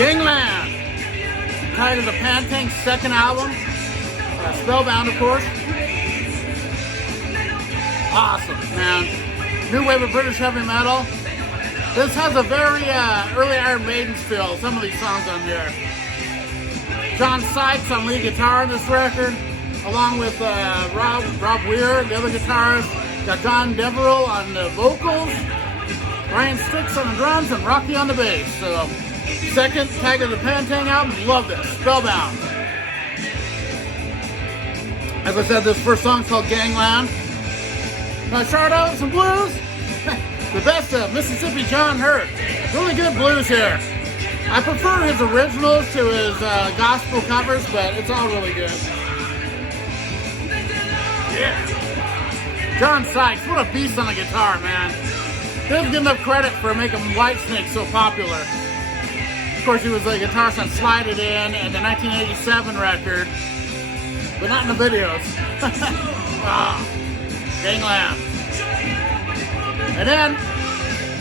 Gangland, Tigers of Pantang's second album. Spellbound, of course. Awesome, man. New wave of British heavy metal. This has a very early Iron Maiden feel, some of these songs on here. John Sykes on lead guitar on this record, along with Rob Weir, the other guitarist. Got John Deverell on the vocals, Ryan Sticks on the drums, and Rocky on the bass. So, second Tigers of Pantang album, love this. Spellbound. As I said, this first song's called Gangland. Now, shout out some blues. The best of Mississippi John Hurt. Really good blues here. I prefer his originals to his gospel covers, but it's all really good. Yeah. John Sykes, what a beast on the guitar, man. Doesn't get enough credit for making Whitesnake so popular. Of course, he was a guitarist on Slide It In and the 1987 record, but not in the videos. Gangland. And then,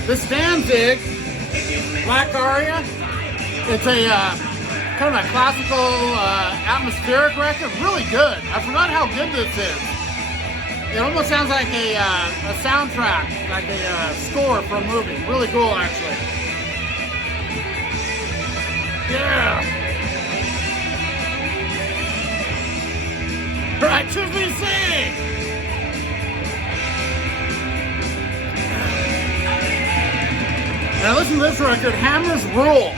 this Danzig, Black Aria. It's a kind of a classical, atmospheric record. Really good. I forgot how good this is. It almost sounds like a soundtrack, like a score for a movie. Really cool, actually. Yeah. Righteous BC. Now listen to this record, Hammer's Rule.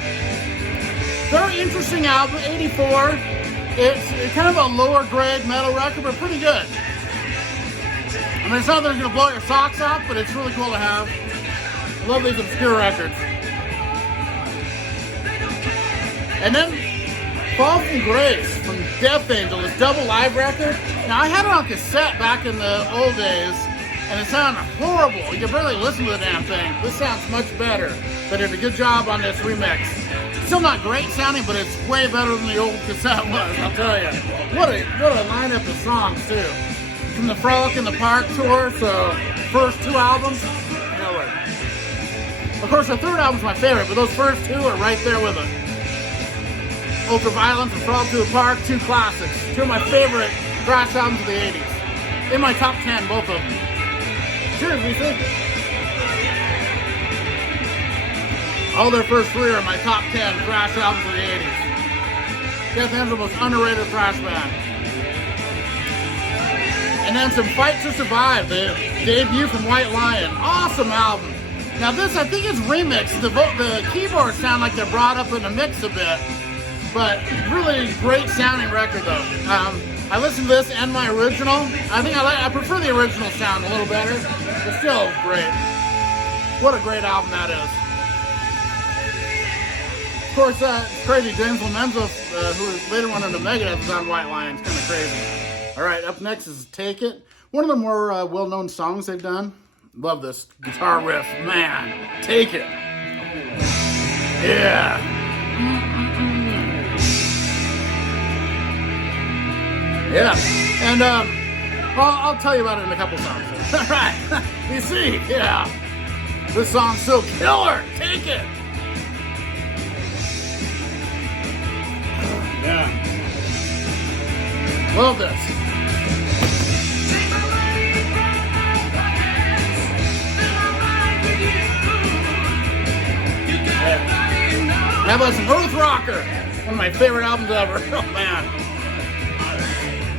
Very interesting album, 84. It's kind of a lower grade metal record, but pretty good. I mean, it's not that it's going to blow your socks off, but it's really cool to have. I love these obscure records. And then, Fall from Grace from Death Angel, this double live record. Now, I had it on cassette back in the old days, and it sounded horrible. You can barely listen to the damn thing. This sounds much better. They did a good job on this remix. Still not great sounding, but it's way better than the old cassette was, I'll tell you. What a lineup of songs, too. From the Frolic in the Park tour, so first two albums, killer. Of course, the third album's my favorite, but those first two are right there with it. Ultraviolence and Frolic to the Park, two classics. Two of my favorite thrash albums of the 80s. In my top 10, both of them. Cheers, Lisa. All their first three are my top 10 thrash albums of the 80s. Death Angel, the most underrated thrash band. And then some Fight to Survive, the debut from White Lion. Awesome album. Now this, I think it's remixed. The keyboards sound like they're brought up in the mix a bit. But really great sounding record though. I listened to this and my original. I prefer the original sound a little better, but still great. What a great album that is. Of course, it's crazy. James Lomenzo, who later went into Megadeth, is on White Lion. It's kind of crazy. All right, up next is Take It. One of the more well-known songs they've done. Love this guitar riff, man. Take It. Yeah. Yeah, and I'll tell you about it in a couple songs. All right, you see, yeah, this song's still killer. Take it. Yeah, love this. Yeah. How about some Earth Rocker? One of my favorite albums ever. Oh man.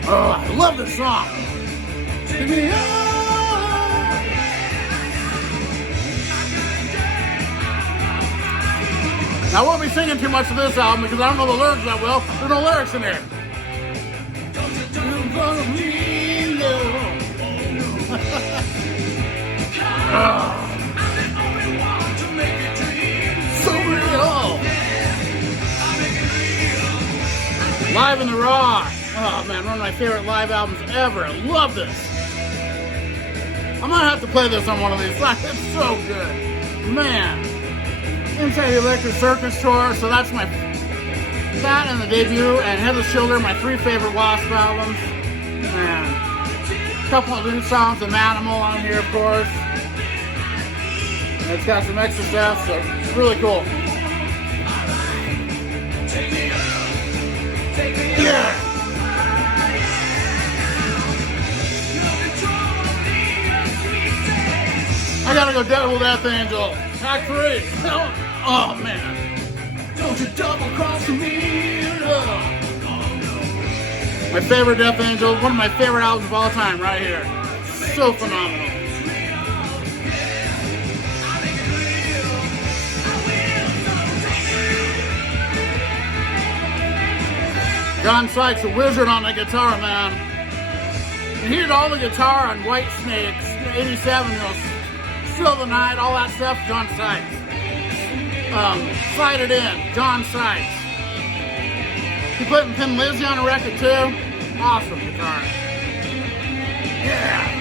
Oh, I love this song. Give me up. Now, I won't be singing too much of this album because I don't know the lyrics that well. There's no lyrics in here. So real. Live in the Raw. Oh man, one of my favorite live albums ever. I love this. I might have to play this on one of these. It's so good. Man. Inside the Electric Circus tour, so that's that and the debut and Headless Shoulder, my three favorite Wasp albums. Man. A couple of new songs, an Animal on here, of course. And it's got some extra stuff, so it's really cool. gotta go Devil Death Angel. Track 3. Oh man. Don't you double cross me. My favorite Death Angel, one of my favorite albums of all time, right here. So phenomenal. John Sykes, the wizard on the guitar, man. And he did all the guitar on White Snakes, 87, Still the Night, all that stuff, John Sykes. Slide It In, John Sykes. He put Thin Lizzy on a record too. Awesome guitar. Yeah.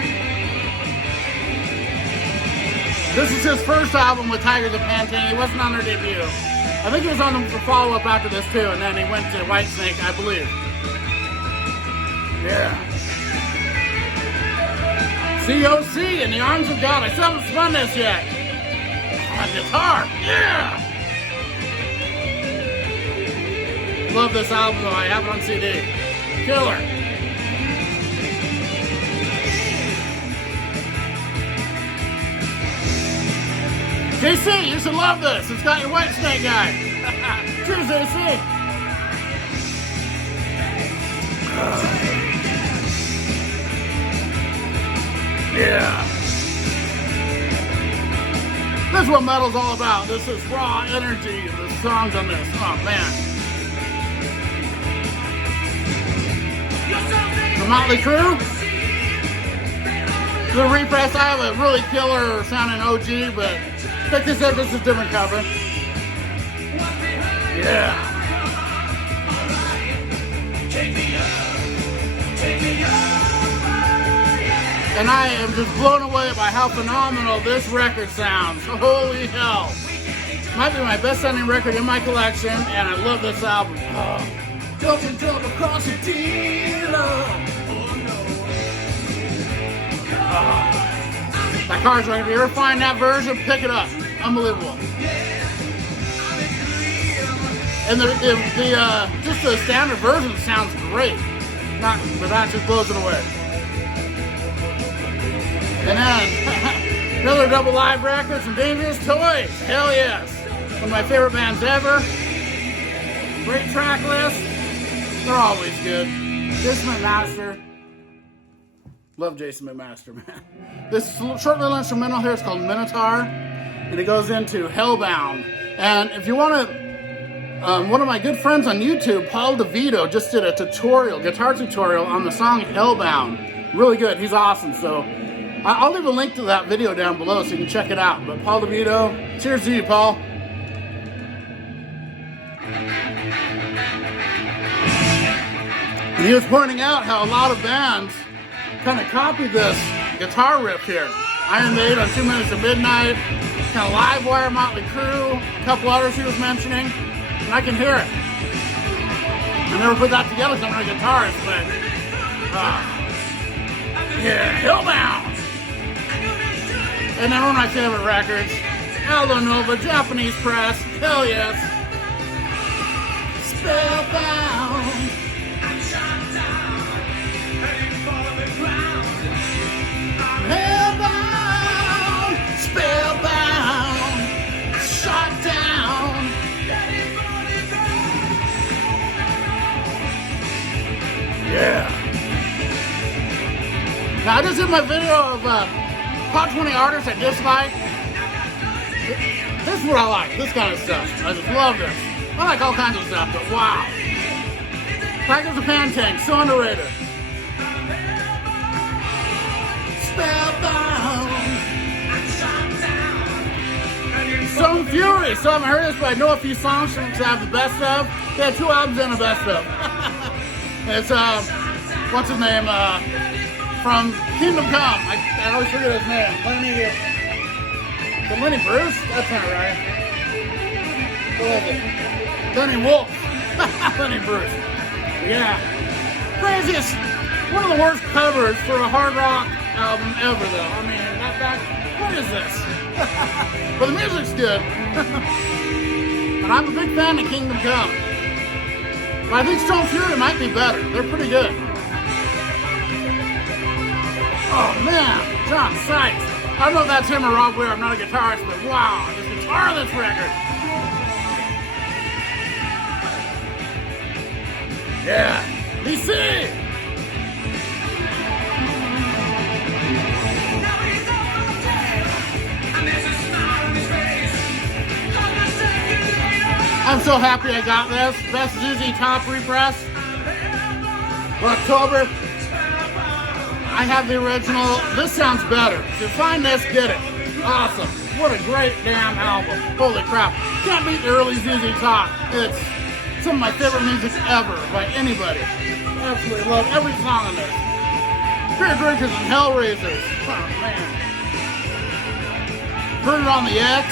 This is his first album with Tiger the Pantang. He wasn't on their debut. I think he was on the follow-up after this too, and then he went to Whitesnake, I believe. Yeah. COC, In the Arms of God. I still haven't spun this yet. On guitar. Yeah. Love this album though. I have it on CD. Killer. JC, you should love this. It's got your Whitesnake guy. Cheers, JC. Yeah. This is what metal's all about. This is raw energy. The songs on this. Oh, man. The Motley Crue. The Repress. I have a really killer sounding OG, but check this out. This is a different cover. Yeah. And I am just blown away by how phenomenal this record sounds. Holy hell. Might be my best sounding record in my collection, and I love this album. Oh. Jump across the dealer. That car's right. If you ever find that version, pick it up. Unbelievable. And just the standard version sounds great. But that just blows it away. And then another double live record, some Dangerous Toys. Hell yes. One of my favorite bands ever. Great track list. They're always good. Jason McMaster. Love Jason McMaster, man. This short little instrumental here is called Minotaur, and it goes into Hellbound. And if you want to, one of my good friends on YouTube, Paul DeVito, just did a guitar tutorial on the song Hellbound. Really good. He's awesome. So I'll leave a link to that video down below so you can check it out. But Paul DeVito, cheers to you, Paul. And he was pointing out how a lot of bands kind of copied this guitar riff here. Iron Maiden on 2 Minutes to Midnight, kind of Livewire, Motley Crue, a couple others he was mentioning, and I can hear it. I never put that together because I'm not a guitarist, but yeah, Hellbound. And then one of my favorite records, Aldo Nova, Japanese Press, hell yes. Spellbound. Hellbound, spellbound, shot down. Yeah. Now I just did my video of top 20 artists I dislike. This is what I like, this kind of stuff. I just love this. I like all kinds of stuff, but wow. Tiger the Pantang, so underrated. Stone Fury. So I haven't heard this, but I know a few songs from to have the best of. They had 2 albums and a best of. It's what's his name? From Kingdom Come. I always forget his name. Lenny Bruce? That's not right. What is it? Lenny Wolf. Lenny Bruce. Yeah. Craziest. One of the worst covers for a hard rock album ever, though. I mean, what is this? But the music's good. And I'm a big fan of Kingdom Come. But I think Stone Fury might be better. They're pretty good. Oh man, John Sykes. I don't know if that's him or Rob Weir. I'm not a guitarist, but wow, this guitar on this record. Yeah, DC. I'm so happy I got this. Best ZZ Top repress for October. I have the original. This sounds better. If you find this, get it. Awesome. What a great damn album. Holy crap. Can't beat the early ZZ Top. It's some of my favorite music ever by anybody. Absolutely love every song on this. Beer Drinkers and Hellraisers. Oh, man. Heard It on the X.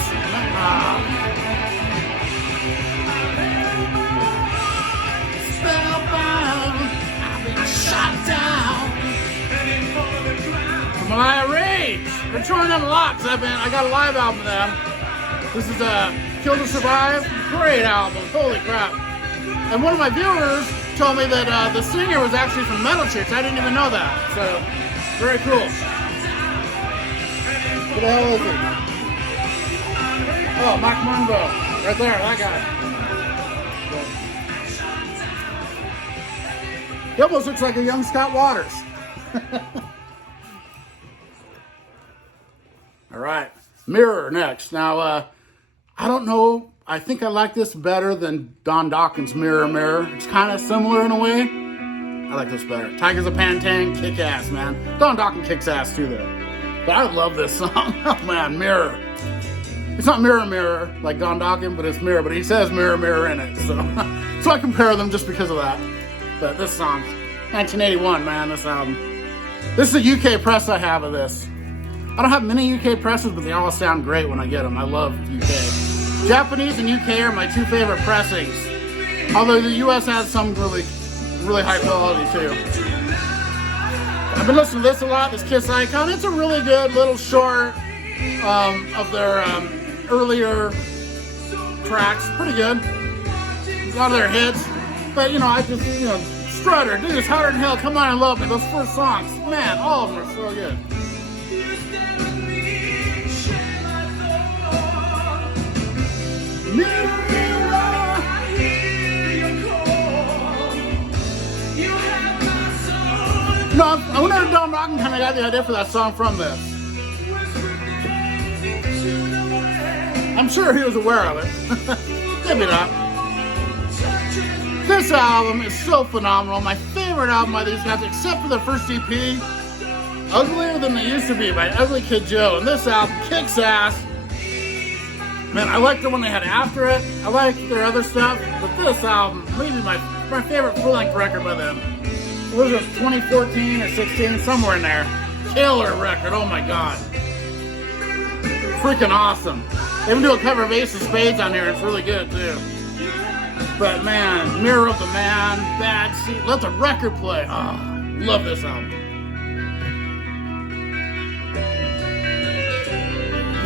Shot down. Mariah Rage. Been touring them a lot because I got a live album of them. This is Kill to Survive. Great album. Holy crap. And one of my viewers told me that the singer was actually from Metal Chicks. I didn't even know that. So, very cool. Who the hell is he? Oh, Mike Munro. Right there, that guy. He almost looks like a young Scott Waters. All right, Mirror next. Now, I don't know. I think I like this better than Don Dawkins' Mirror, Mirror. It's kind of similar in a way. I like this better. Tigers of Pantang, kick ass, man. Don Dawkins kicks ass too, though. But I love this song. Oh, man, Mirror. It's not Mirror, Mirror like Don Dawkins, but it's Mirror. But he says Mirror, Mirror in it. So, so I compare them just because of that. But this song, 1981, man, this album. This is a UK press I have of this. I don't have many UK presses, but they all sound great when I get them. I love UK. Japanese and UK are my two favorite pressings. Although the US has some really, really high quality too. I've been listening to this a lot, this Kiss Icon. It's a really good little short of their earlier tracks. Pretty good. A lot of their hits. But, you know, I just, you know, Strutter, dude, it's Hotter Than Hell, Come On and Love Me. Those first songs, man, all of them are so good. Mirror, mirror, I hear your call. You have my soul. No, I wonder if Don Dawkins kind of got the idea for that song from this. I'm sure he was aware of it. Maybe not. This album is so phenomenal. My favorite album by these guys, except for their first EP, Uglier Than They Used to Be by Ugly Kid Joe. And this album kicks ass. Man, I liked the one they had after it. I liked their other stuff. But this album, maybe my favorite full-length record by them. What was it, 2014 or 16? Somewhere in there. Killer record, oh my god. Freaking awesome. They even do a cover of Ace of Spades on here. It's really good, too. But man, Mirror of the Man, Bad Seed, let the record play. Oh, love this album.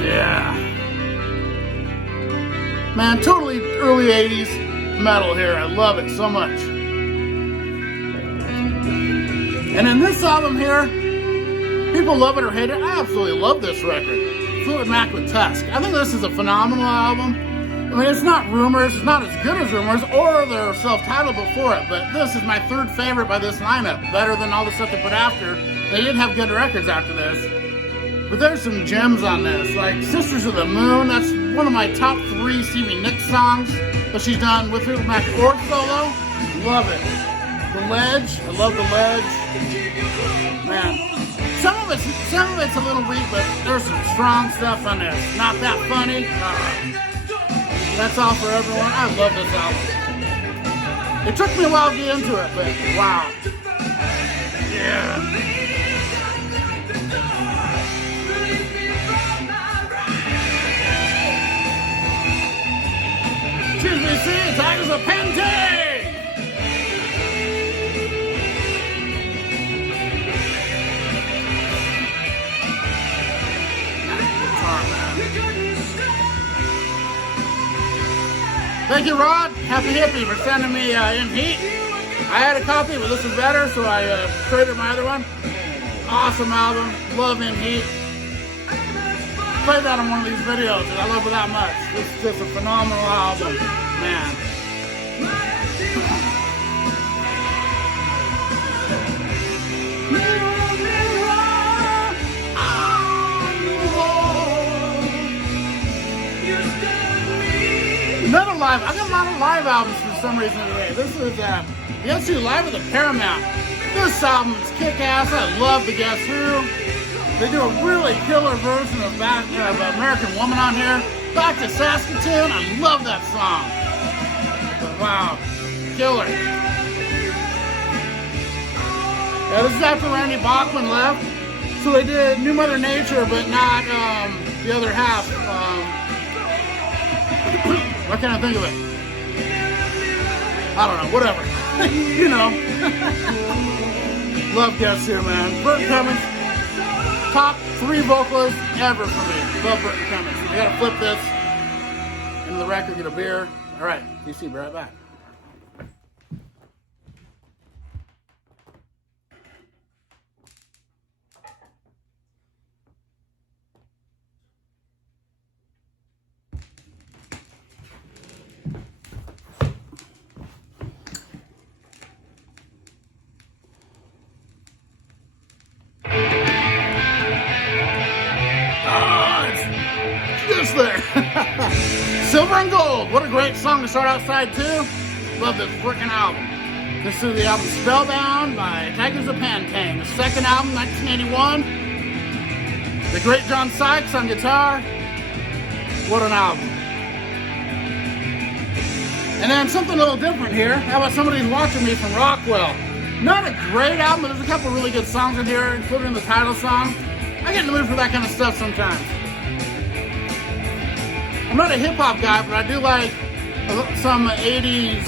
Yeah. Man, totally early 80s metal here. I love it so much. And in this album here, people love it or hate it. I absolutely love this record. Fleetwood Mac with Tusk. I think this is a phenomenal album. I mean, it's not Rumors, it's not as good as Rumors, or their self-titled before it, but this is my third favorite by this lineup, better than all the stuff they put after. They did have good records after this, but there's some gems on this, like Sisters of the Moon. That's one of my top 3 Stevie Nicks songs that she's done with Fleetwood Mac or solo. Love it. The Ledge, I love The Ledge. Man, some of it's a little weak, but there's some strong stuff on this. Not That Funny. That's All for Everyone. I love this album. It took me a while to get into it, but wow. Yeah. Choose me, see, Tigers of Pantang! Thank you, Rod. Happy Hippie for sending me In Heat. I had a copy, but this is better, so I traded my other one. Awesome album. Love In Heat. play that on one of these videos, and I love it that much. This is just a phenomenal album, man. Another live, I got a lot of live albums for some reason today. This is Guess Who Live at the Paramount. This album is kick-ass. I love the Guess Who. They do a really killer version of American Woman on here. Back to Saskatoon, I love that song. But wow, killer. Yeah, this is after Randy Bachman left. So they did New Mother Nature, but not the other half. Why can't I think of it? I don't know, whatever. You know. Love Guess Who, man. Burton Cummings, top 3 vocalists ever for me. Love Burton Cummings. I gotta flip this into the record, get a beer. All right, DC, be right back. There. Silver and Gold. What a great song to start outside too. Love this freaking album. This is the album Spellbound by Tigers of Pantang. The second album, 1981. The great John Sykes on guitar. What an album. And then something a little different here. How about somebody who's watching me from Rockwell? Not a great album, but there's a couple really good songs in here, including the title song. I get in the mood for that kind of stuff sometimes. I'm not a hip-hop guy, but I do like some 80s,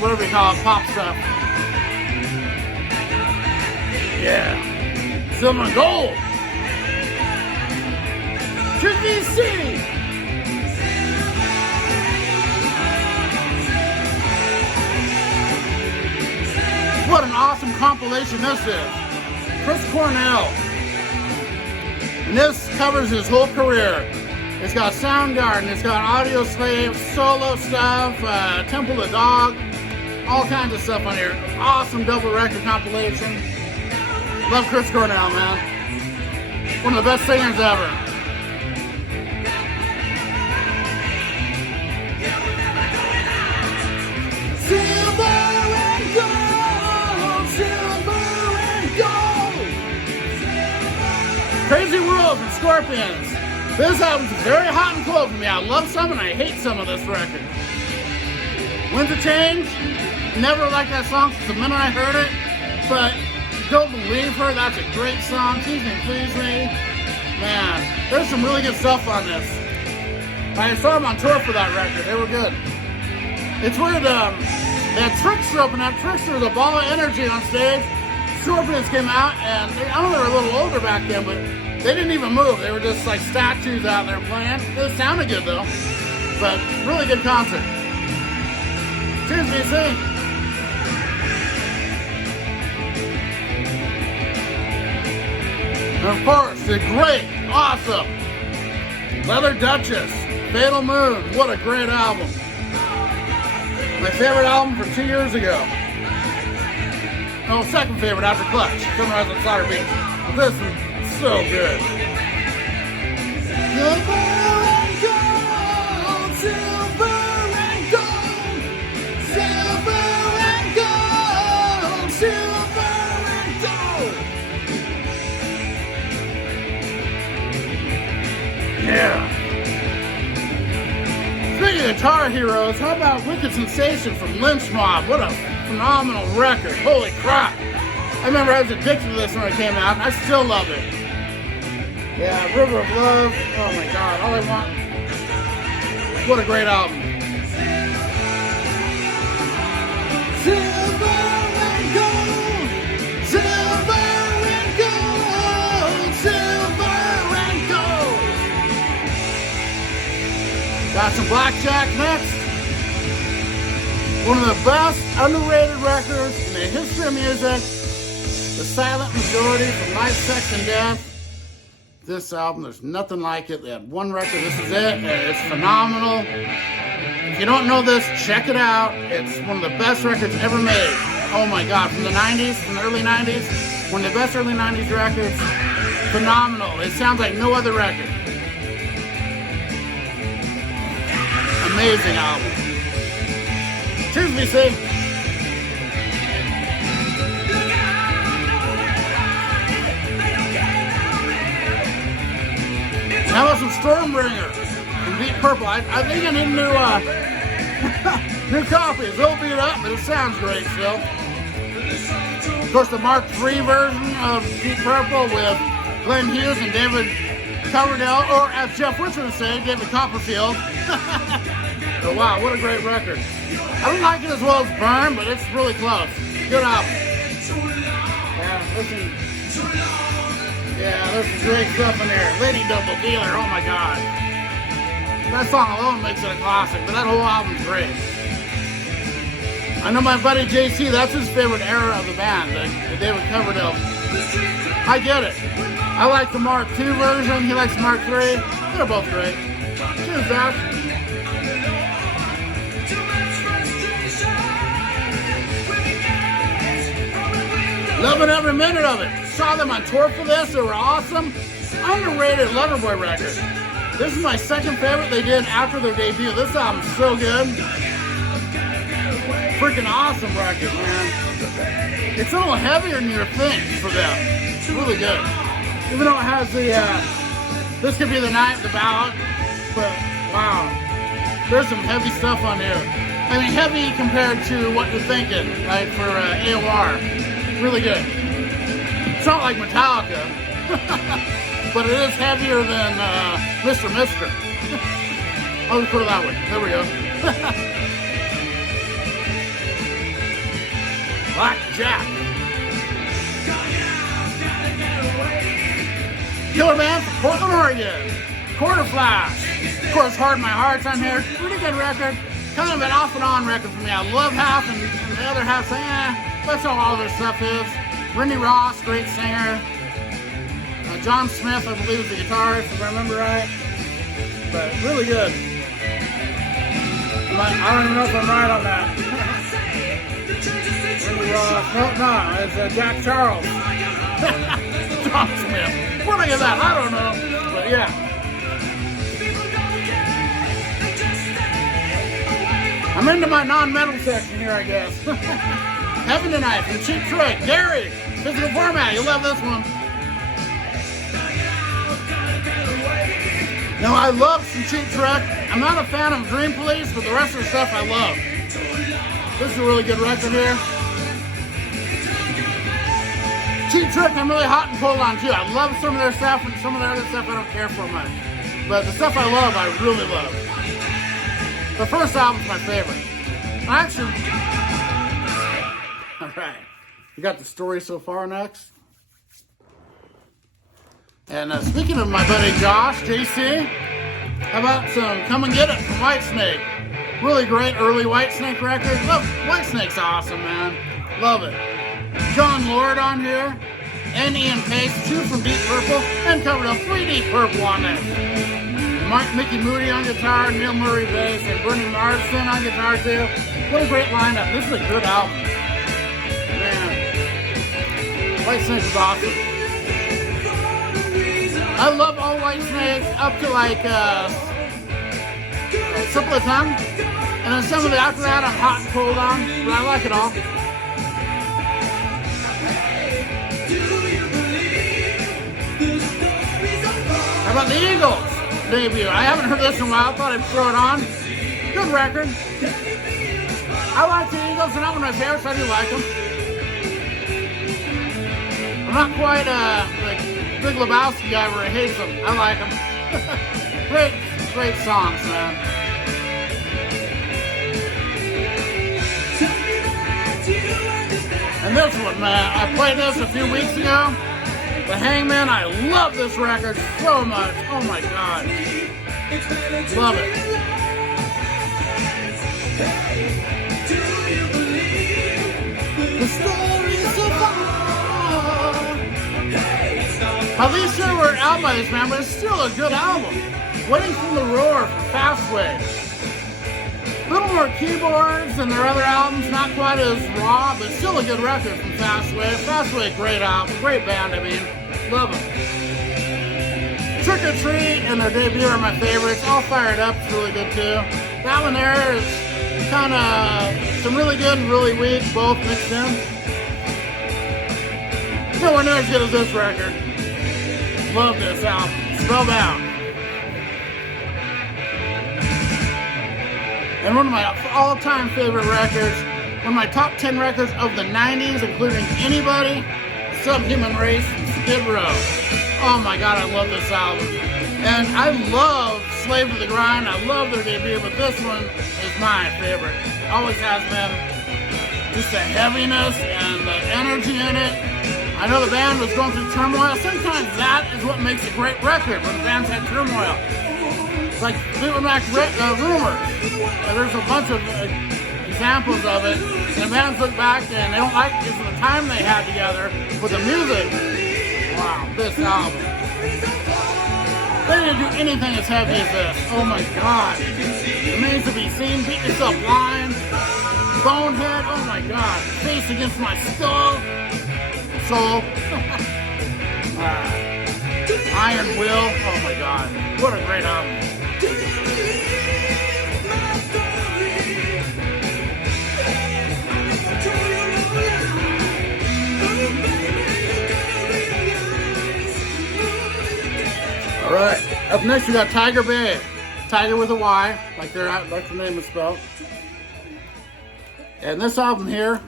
whatever you call it, pop stuff. Yeah. Silver and Gold. Jersey City. What an awesome compilation this is. Chris Cornell. And this covers his whole career. It's got Soundgarden, it's got Audio Slave, solo stuff, Temple of Dog, all kinds of stuff on here. Awesome double record compilation. Love Chris Cornell, man. One of the best singers ever. Silver and gold, silver and gold. Crazy World from Scorpions. This album's very hot and cold for me. I love some and I hate some of this record. Winds of Change, never liked that song since the minute I heard it, but Don't Believe Her, that's a great song. Tease Me, Please Me. Man, there's some really good stuff on this. I saw them on tour for that record. They were good. It's weird, they had Trickster open up. Trickster was a ball of energy on stage. Scorpions came out, and I know they were a little older back then, but they didn't even move. They were just like statues out there playing. It sounded good though. But really good concert. Cheers, BC. And of course, the great, awesome Leather Duchess, Fatal Moon. What a great album. My favorite album from 2 years ago. Oh, second favorite after Clutch. Sunrise on Slaughter Beach. This one. So good. Silver and gold, silver and gold, silver and gold, silver and gold. Yeah. Speaking of guitar heroes, how about Wicked Sensation from Lynch Mob? What a phenomenal record. Holy crap. I remember I was addicted to this when it came out, and I still love it. Yeah, River of Love. Oh my God, all I want. What a great album. Silver and gold, silver and gold, silver and gold. Got some Blackjack next. One of the best underrated records in the history of music. The Silent Majority from Life, Sex, and Death. this album. There's nothing like it. They had one record. This is it. And it's phenomenal. If you don't know this, check it out. It's one of the best records ever made. Oh my God, from the 90s, from the early 90s. One of the best early 90s records. Phenomenal. It sounds like no other record. Amazing album. Cheers, BC. How about some Stormbringer from Deep Purple? I think I need new copies. They'll beat it up, but it sounds great still. Of course, the Mark III version of Deep Purple with Glenn Hughes and David Coverdale, or as Jeff Richards would say, David Copperfield. Oh, wow, what a great record. I don't like it as well as Burn, but it's really close. Good album. Yeah, listen. Yeah, there's some great stuff in there. Lady Double Dealer, oh my God. That song alone makes it a classic, but that whole album's great. I know my buddy JC, that's his favorite era of the band, the David Coverdale. I get it. I like the Mark II version, he likes the Mark III. They're both great. Cheers, Josh. Loving every minute of it. Saw them on tour for this. They were awesome. Underrated Loverboy record. This is my second favorite they did after their debut. This album's so good. Freaking awesome record, man. It's a little heavier than you think for them. It's really good. Even though it has the, This Could Be the Night, the ballad. But, wow. There's some heavy stuff on here. I mean, heavy compared to what you're thinking, like for AOR. Really good. It's not like Metallica, but it is heavier than Mr. Mister. I'll just put it that way. There we go. Black Jack. Killer Band from Portland, Oregon. Quarter Flash. Of course, Hard My Heart's on here. Pretty good record. Kind of an off and on record for me. I love half and the other half, that's all their stuff is. Randy Ross, great singer. John Smith, I believe, is the guitarist, if I remember right. But really good. I don't even know if I'm right on that. Randy Ross. No, it's Jack Charles. John Smith. Where'd I get that? I don't know. But yeah. I'm into my non-metal section here, I guess. Heaven Tonight from Cheap Trick. Gary, physical format. You'll love this one. Now, I love some Cheap Trick. I'm not a fan of Dream Police, but the rest of the stuff I love. This is a really good record here. Cheap Trick, I'm really hot and cold on too. I love some of their stuff, and some of their other stuff I don't care for much. But the stuff I love, I really love. The first album's my favorite. Actually, all right. We got the story so far next. And speaking of my buddy Josh, JC, how about some Come and Get It from Whitesnake? Really great early Whitesnake record. Love Whitesnake's awesome, man. Love it. John Lord on here, and Ian Pace, 2 from Deep Purple, and covered up 3 Deep Purple on there. Mickey Moody on guitar, Neil Murray bass, and Bernie Marsden on guitar too. What a great lineup. This is a good album. Man. Whitesnake is awesome. I love all Whitesnake up to like Simple as Tongue. And then some of the after that I'm hot and cold on, but I like it all. How about the Eagles debut? I haven't heard this in a while. I thought I'd throw it on. Good record. I like the Eagles. They're not one of my favorites. I do like them. I'm not quite like Big Lebowski guy where he hates them. I like them. Great songs, man. And this one, man, I played this a few weeks ago. The Hangman, I love this record so much. Oh my God. Love it. The story's so far. At least there were album by this band, but it's still a good album. Waiting from the Roar from Fastway. A little more keyboards than their other albums, not quite as raw, but still a good record from Fastway. Fastway, great album, great band, I mean, love them. Trick or Treat and their debut are my favorites. All Fired Up is really good too. That one there is kind of some really good and really weak, both mixed in. Nowhere near as good as this record. Love this album. Spellbound. And one of my all-time favorite records, one of my top 10 records of the 90s, including Anybody, Subhuman Race, and Skid Row. Oh my God, I love this album. And I love Slave to the Grind. I love their debut, but this one is my favorite. Always has been. Just the heaviness and the energy in it. I know the band was going through turmoil. Sometimes that is what makes a great record, when the band's had turmoil. Like Fleetwood Mac Rumors. There's a bunch of examples of it. And bands look back and they don't like it because of the time they had together with the music. Wow, this album. They didn't do anything as heavy as this. Oh my God. Remains to be Seen, Beat Yourself Blind, Bonehead, oh my God. Face Against My Skull, Soul, Iron Will, oh my God. What a great album. All right, up next we got Tiger Bay. Tiger with a Y, like the name is spelled. And this album here,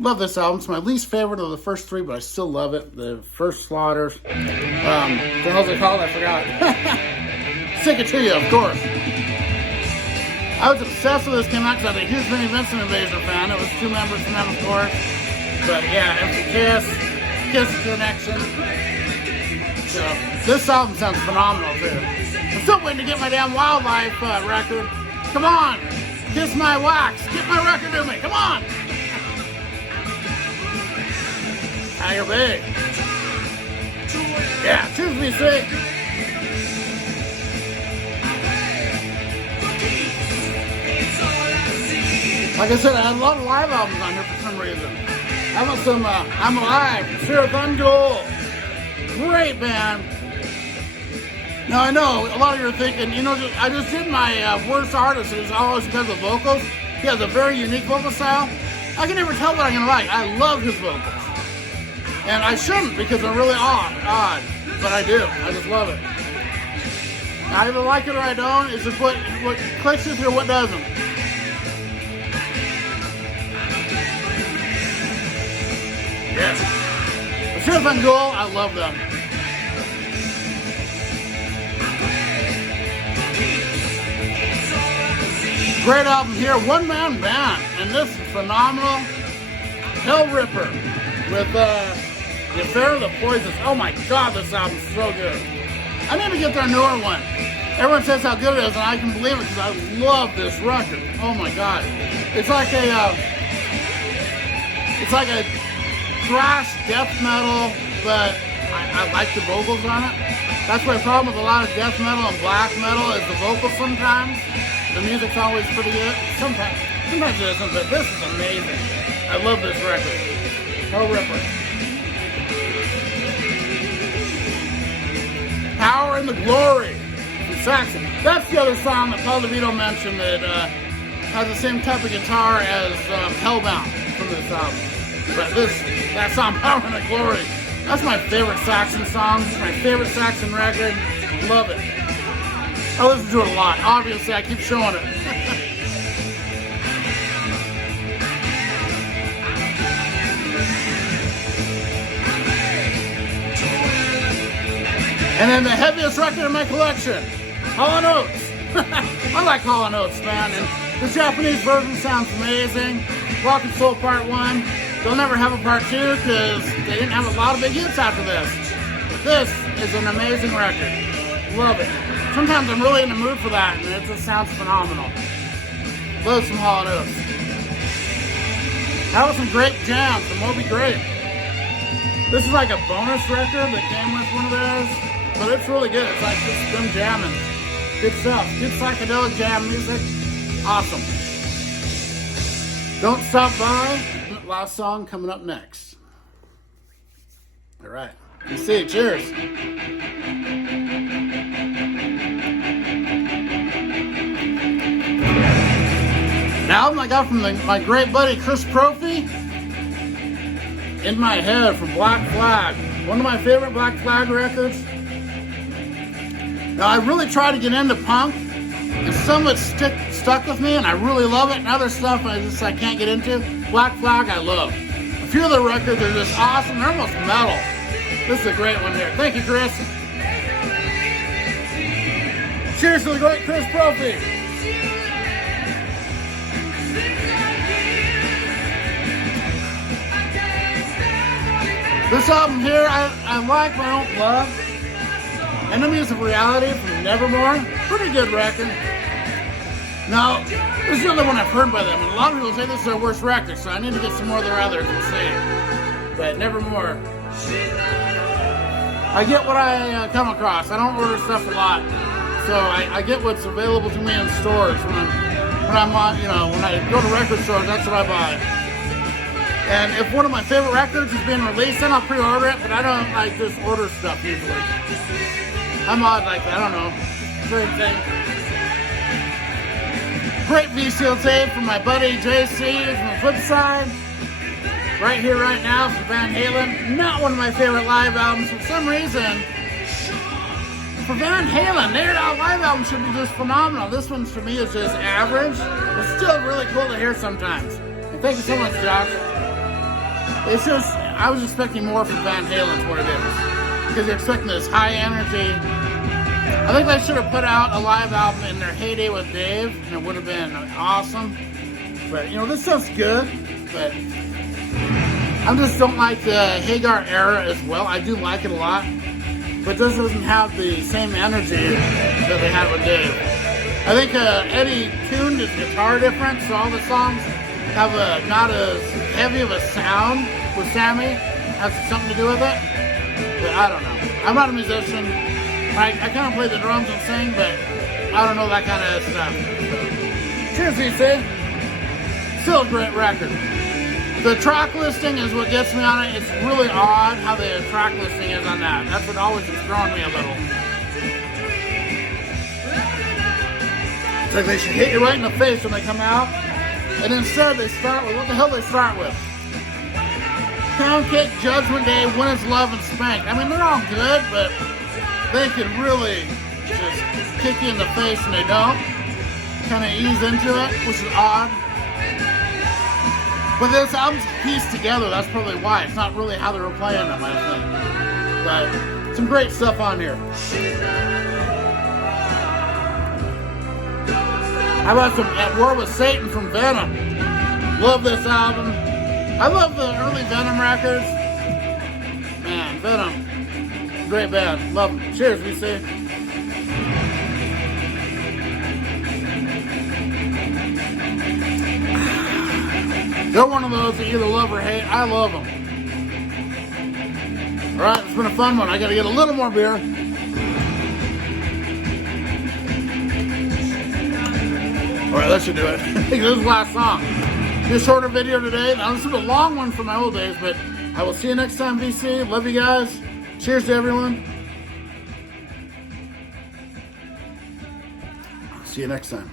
love this album. It's my least favorite of the first three, but I still love it. The First Slaughters. What the hell's it called? I forgot. Sick It To You, of course. I was obsessed with this came out because I was a huge Vinnie Vincent Invasion fan. It was two members from them, of course. But yeah, after Kiss Connection. So, this album sounds phenomenal too. I'm still waiting to get my damn Wildlife record. Come on! Kiss My Wax! Get my record to me! Come on! Tiger Bay. Yeah, Choose to Be Sick. Like I said, I had a lot of live albums on here for some reason. How about some I'm Alive, Seraphim Duel. Great band. Now I know a lot of you are thinking, you know, I just did my worst artist. It's always because of vocals. He has a very unique vocal style. I can never tell what I'm gonna like. I love his vocals, and I shouldn't because they're really odd, but I do. I just love it. I either like it or I don't. It's just what clicks with you or what doesn't. Yes. The Seraphim Duel, I love them. Great album here, one-man band, and this is phenomenal. Hell Ripper with The Affair of the Poisons. Oh my God, this album's so good. I need to get their newer one. Everyone says how good it is, and I can believe it because I love this record. Oh my God, it's like a thrash death metal, but I like the vocals on it. That's my problem with a lot of death metal and black metal is the vocals sometimes. The music's always pretty good. Sometimes it isn't, but this is amazing. I love this record. Hell Ripper. Power and the Glory from Saxon. That's the other song that Paul DeVito mentioned that has the same type of guitar as Hellbound from this album. But that song, Power and the Glory, that's my favorite Saxon song. It's my favorite Saxon record. Love it. I listen to it a lot. Obviously, I keep showing it. And then the heaviest record in my collection, Hall & Oates. I like Hall & Oates, man. And the Japanese version sounds amazing. Rock and Soul Part 1. They'll never have a Part 2 because they didn't have a lot of big hits after this. But this is an amazing record. Love it. Sometimes I'm really in the mood for that, and it just sounds phenomenal. Love some Hall & Oates. That was some great jams from Moby Grape. This is like a bonus record that came with one of theirs. but it's really good. It's like just them jamming. Good stuff. Good psychedelic jam music. Awesome. Don't Stop By. Last song coming up next. All right. You see. Cheers. An album I got from my great buddy Chris Prophy, In My Head from Black Flag. One of my favorite Black Flag records. Now I really try to get into punk, and some of it stuck with me, and I really love it, and other stuff I can't get into. Black Flag I love. A few of the records are just awesome. They're almost metal. This is a great one here. Thank you, Chris. Cheers to the great Chris Prophy. This album here, I like but I don't love. Enemies of Reality from Nevermore. Pretty good record. Now, this is the other one I've heard by them, and a lot of people say this is their worst record, so I need to get some more of their others and see. But Nevermore. I get what I come across. I don't order stuff a lot, so I get what's available to me in stores when I'm on, when I go to record stores. That's what I buy. And if one of my favorite records is being released, then I'll pre-order it, but I don't like just order stuff usually. I'm odd like that, I don't know. Great thing. Great VCL tape from my buddy JC from the flip side. Right here, right now from Van Halen. Not one of my favorite live albums. For some reason, for Van Halen, their live album should be just phenomenal. This one for me is just average. It's still really cool to hear sometimes. And thank you so much, Josh. It's just, I was expecting more from Van Halen, is what it is. Because you're expecting this high energy. I think they should have put out a live album in their heyday with Dave, and it would have been awesome. But, this stuff's good, but I just don't like the Hagar era as well. I do like it a lot, but this doesn't have the same energy that they had with Dave. I think Eddie tuned his guitar different, so all the songs have not as heavy of a sound with Sammy. Has something to do with it, but I don't know. I'm not a musician. I kind of play the drums and sing, but I don't know that kind of stuff. Cheers, EC. Still a great record. The track listing is what gets me on it. It's really odd how the track listing is on that. That's what always has thrown me a little. It's like they should hit you right in the face when they come out. And instead they start with, what the hell they start with? Pound Cake, Judgment Day, When It's Love, and Spank. I mean, they're all good, but they can really just kick you in the face, and they don't. Kind of ease into it, which is odd. But this album's pieced together, that's probably why. It's not really how they were playing them, I think. But some great stuff on here. How about some At War with Satan from Venom? Love this album. I love the early Venom records. Man, Venom. Great band. Love them. Cheers, VC. They're one of those that you either love or hate. I love them. Alright, it's been a fun one. I gotta get a little more beer. Alright, that should do it. I think this is the last song. This shorter video today. Now, this is a long one from my old days, but I will see you next time, VC. Love you guys. Cheers to everyone. See you next time.